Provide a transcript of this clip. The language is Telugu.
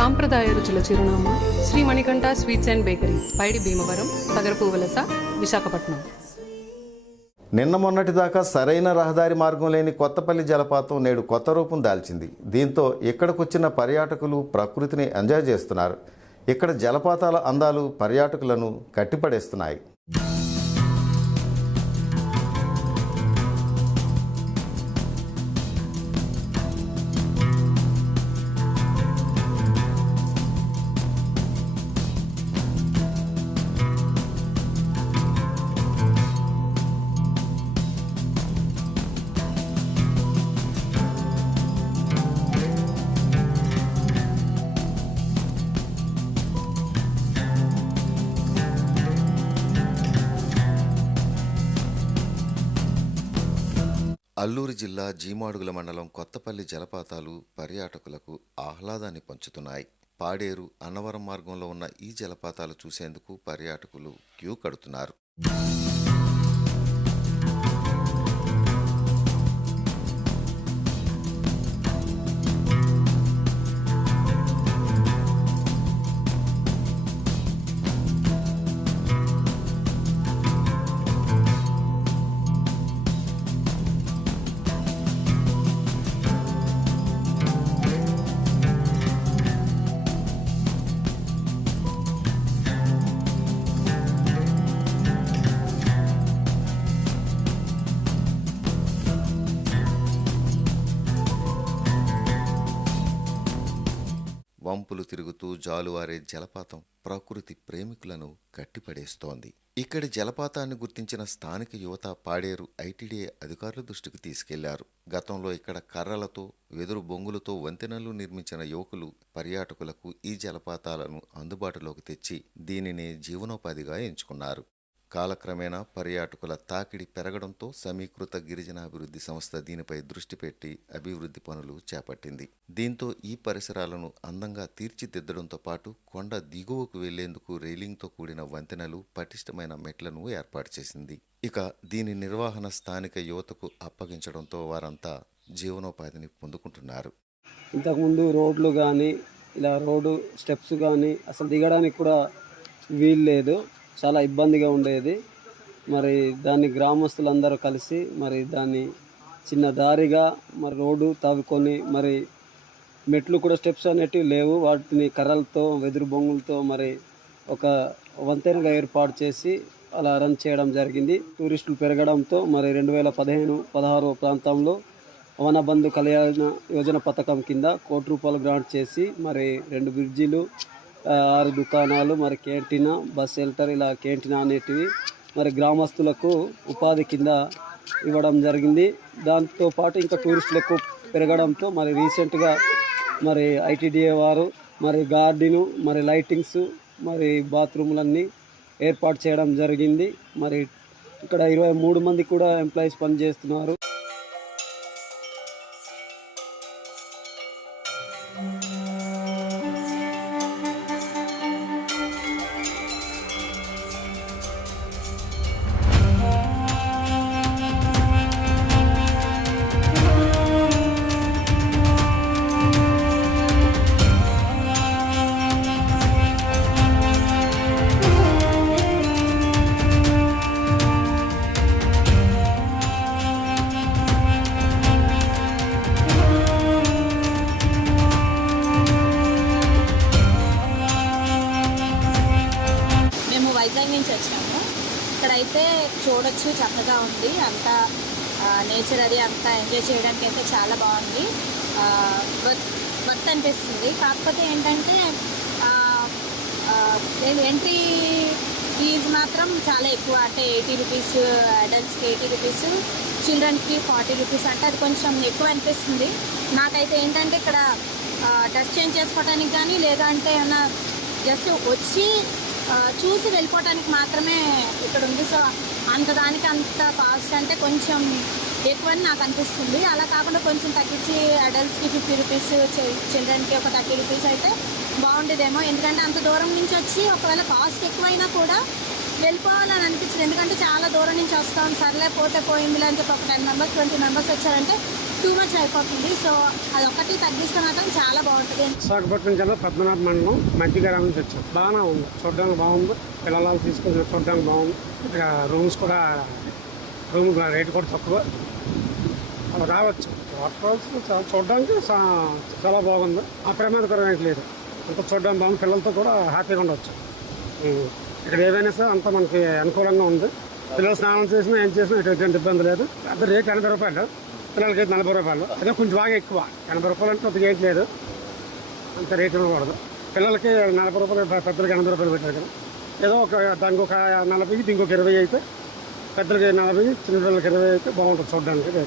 సాంప్రదాయ రుచుల చిరునామా Shri Manikanta sweets and bakery, Paidi Bhimavaram, Tagarapu Valasa, Visakhapatnam. నిన్న మొన్నటి దాకా సరైన రహదారి మార్గం లేని కొత్తపల్లి జలపాతం నేడు కొత్త రూపం దాల్చింది. దీంతో ఇక్కడికొచ్చిన పర్యాటకులు ప్రకృతిని ఎంజాయ్ చేస్తున్నారు. ఇక్కడ జలపాతాల అందాలు పర్యాటకులను కట్టిపడేస్తున్నాయి. అల్లూరు జిల్లా జీమాడుగుల మండలం కొత్తపల్లి జలపాతాలు పర్యాటకులకు ఆహ్లాదాన్ని పంచుతున్నాయి. పాడేరు, అన్నవరం మార్గంలో ఉన్న ఈ జలపాతాలు చూసేందుకు పర్యాటకులు క్యూ కడుతున్నారు. వంపులు తిరుగుతూ జాలువారే జలపాతం ప్రకృతి ప్రేమికులను కట్టిపడేస్తోంది. ఇక్కడి జలపాతాన్ని గుర్తించిన స్థానిక యువత పాడేరు ఐటీడీఏ అధికారుల దృష్టికి తీసుకెళ్లారు. గతంలో ఇక్కడ కర్రలతో, వెదురు బొంగులతో వంతెనలు నిర్మించిన యువకులు పర్యాటకులకు ఈ జలపాతాలను అందుబాటులోకి తెచ్చి దీనిని జీవనోపాధిగా ఎంచుకున్నారు. కాలక్రమేణా పర్యాటకుల తాకిడి పెరగడంతో సమీకృత గిరిజనాభివృద్ధి సంస్థ దీనిపై దృష్టి పెట్టి అభివృద్ధి పనులు చేపట్టింది. దీంతో ఈ పరిసరాలను అందంగా తీర్చిదిద్దడంతో పాటు కొండ దిగువకు వెళ్లేందుకు రైలింగ్తో కూడిన వంతెనలు, పటిష్టమైన మెట్లను ఏర్పాటు చేసింది. ఇక దీని నిర్వహణ స్థానిక యువతకు అప్పగించడంతో వారంతా జీవనోపాధిని పొందుకుంటున్నారు. ఇంతకుముందు రోడ్లు కానీ ఇలా రోడ్డు స్టెప్స్ కానీ అసలు దిగడానికి కూడా వీలు లేదు, చాలా ఇబ్బందిగా ఉండేది. మరి దాన్ని గ్రామస్తులందరూ కలిసి మరి దాన్ని చిన్న దారిగా మరి రోడ్డు తవ్వుకొని మరి మెట్లు కూడా స్టెప్స్ అనేటివి లేవు, వాటిని కర్రలతో, వెదురు బొంగులతో మరి ఒక వంతెనగా ఏర్పాటు చేసి అలా రన్ చేయడం జరిగింది. టూరిస్టులు పెరగడంతో మరి 2015-16 ప్రాంతంలో వనబంధు కళ్యాణ యోజన పథకం కింద ₹1,00,00,000 గ్రాంట్ చేసి మరి 2 బ్రిడ్జిలు, 6 దుకాణాలు, మరి క్యాంటీనా, బస్ షెల్టర్, ఇలా క్యాంటీనా అనేటివి మరి గ్రామస్తులకు ఉపాధి కింద ఇవ్వడం జరిగింది. దాంతోపాటు ఇంకా టూరిస్టులు ఎక్కువ పెరగడంతో మరి రీసెంట్గా మరి ఐటీడీఏ వారు మరి గార్డెను, మరి లైటింగ్స్, మరి బాత్రూములన్నీ ఏర్పాటు చేయడం జరిగింది. మరి ఇక్కడ 23 మంది కూడా ఎంప్లాయీస్ పనిచేస్తున్నారు. వైజాగ్ నుంచి వచ్చాము. ఇక్కడైతే చూడొచ్చు, చక్కగా ఉంది, అంతా నేచర్ అది అంతా ఎంజాయ్ చేయడానికి అయితే చాలా బాగుంది, వర్త్ అనిపిస్తుంది. కాకపోతే ఏంటంటే ఎంట్రీ ఫీజు మాత్రం చాలా ఎక్కువ, అంటే ₹80, అడల్ట్స్కి ₹80, చిల్డ్రన్కి ₹40 అంటే అది కొంచెం ఎక్కువ అనిపిస్తుంది. నాకైతే ఏంటంటే ఇక్కడ డ్రెస్ చేంజ్ చేసుకోవడానికి కానీ లేదంటే ఏమన్నా జస్ట్ వచ్చి చూసి వెళ్ళిపోవడానికి మాత్రమే ఇక్కడ ఉంది. సో అంతదానికి అంత కాస్ట్ అంటే కొంచెం ఎక్కువ అని నాకు అనిపిస్తుంది. అలా కాకుండా కొంచెం తగ్గించి అడల్ట్స్కి ₹50, చిల్డ్రన్కి ఒక ₹30 అయితే బాగుండేదేమో. ఎందుకంటే అంత దూరం నుంచి వచ్చి ఒకవేళ కాస్ట్ ఎక్కువైనా కూడా వెళ్ళిపోవాలని అనిపించింది. ఎందుకంటే చాలా దూరం నుంచి వస్తాం, సర్లే పోతే పోయింది అని చెప్పి ఒక 10 మెంబర్స్ 20 మెంబర్స్ వచ్చారంటే టూ మచ్ అయిపోతుంది. సో అదొకటి తగ్గిస్తే మాత్రం చాలా బాగుంటుంది. విశాఖపట్నం జిల్లా పద్మనాభ మండలం మధ్యగ్రామం నుంచి వచ్చాం. బాగానే ఉంది, చూడడానికి బాగుంది, పిల్లలు తీసుకొని చూడడానికి బాగుంది. ఇక్కడ రూమ్స్ కూడా రూమ్ రేటు కూడా తక్కువ, అలా రావచ్చు. వాటర్ ఫాల్స్ చూడడానికి చాలా బాగుంది, ఆ ప్రమాదకరం లేదు. అంత చూడడానికి బాగుంది, పిల్లలతో కూడా హ్యాపీగా ఉండవచ్చు. ఇక్కడ ఏదైనా సరే అంత మనకి అనుకూలంగా ఉంది. పిల్లలు స్నానం చేసినా ఏం చేసినా ఎటువంటి ఇబ్బంది లేదు. అదే రేట్ 80 రూపాయలు, పిల్లలకి 40 రూపాయలు. అదే కొంచెం బాగా ఎక్కువ. 80 రూపాయలు అంటే కొద్దిగా ఏంటి లేదు, అంత రేట్ ఇవ్వకూడదు. పిల్లలకి 40 రూపాయలు, పెద్దలకి 80 రూపాయలు పెట్టారు కదా. ఏదో దానికి ఒక 40, ఇంకొక 20 అయితే, పెద్దలకి 40, చిన్న పిల్లలకి 20 అయితే బాగుంటుంది చూడడానికి.